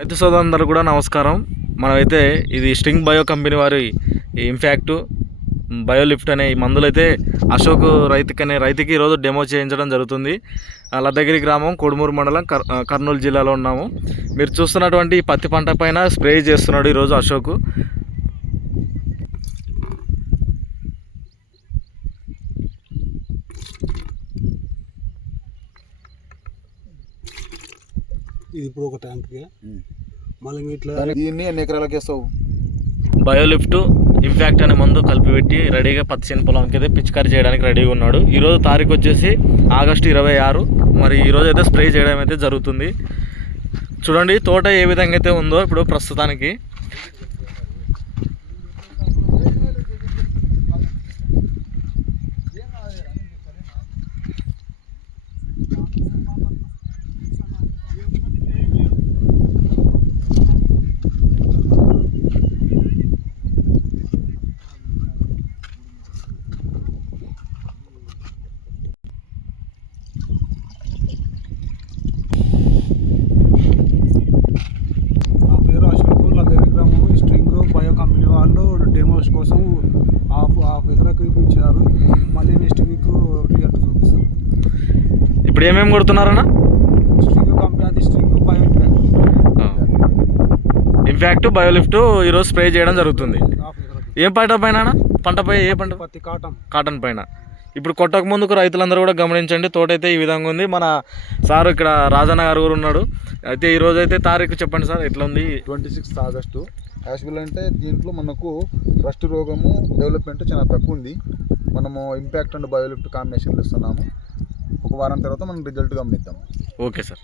రైతు సోదరులందరూ కూడా నమస్కారం. మనమైతే ఇది స్ట్రింగ్ బయో కంపెనీ వారి ఇంపాక్ట్ బయోలిఫ్ట్ అనే ఈ మందులైతే అశోక్ రైతుకి ఈరోజు డెమో చేయించడం జరుగుతుంది. లద్దగిరి గ్రామం కొడుమూరు మండలం కర్నూలు జిల్లాలో ఉన్నాము. మీరు చూస్తున్నటువంటి పత్తి పంట పైన స్ప్రే చేస్తున్నాడు ఈరోజు అశోక్. ఇది ఇప్పుడు ఒక ట్యాంక్కి మళ్ళీ ఇట్లా దీన్ని ఎన్ని ఎకరాలకు వేస్తావు? బయోలిఫ్ట్ ఇంపాక్ట్ అనే మందు కలిపిపెట్టి రెడీగా పత్తి చేను పొలంకి అయితే పిచికారీ చేయడానికి రెడీగా ఉన్నాడు. ఈరోజు తారీఖు వచ్చేసి ఆగస్టు 26. మరి ఈరోజు అయితే స్ప్రే చేయడం అయితే జరుగుతుంది. చూడండి తోట ఏ విధంగా అయితే ఉందో ఇప్పుడు ప్రస్తుతానికి. డెమోస్ కోసం హాఫ్ ఎకరాకు ఇప్పించారు. మళ్ళీ నెక్స్ట్ వీక్ రిజల్ట్ చూపిస్తాం. ఇప్పుడు ఏమేమి కొడుతున్నారన్నా? String company string bio impact biolift ఈరోజు స్ప్రే చేయడం జరుగుతుంది. ఏం పంట పైన? పంటపై ఏ పంట? పత్తి కాటన్ పైన. ఇప్పుడు కొట్టక ముందుకు రైతులందరూ కూడా గమనించండి. తోట అయితే ఈ విధంగా ఉంది. మన సార్ ఇక్కడ రాజన్న గారు కూడా ఉన్నాడు. అయితే ఈరోజు అయితే తారీఖు చెప్పండి సార్, ఎట్లా ఉంది? 26 ఆగస్టు. యాక్చువల్ అంటే దీంట్లో మనకు రస్ట్ రోగము డెవలప్మెంట్ చాలా తక్కువ ఉంది. మనము ఇంపాక్ట్ అండ్ బయోలిఫ్ట్ కాంబినేషన్లు ఇస్తున్నాము. ఒక వారం తర్వాత మనం రిజల్ట్ గమనిద్దాం. Okay sir.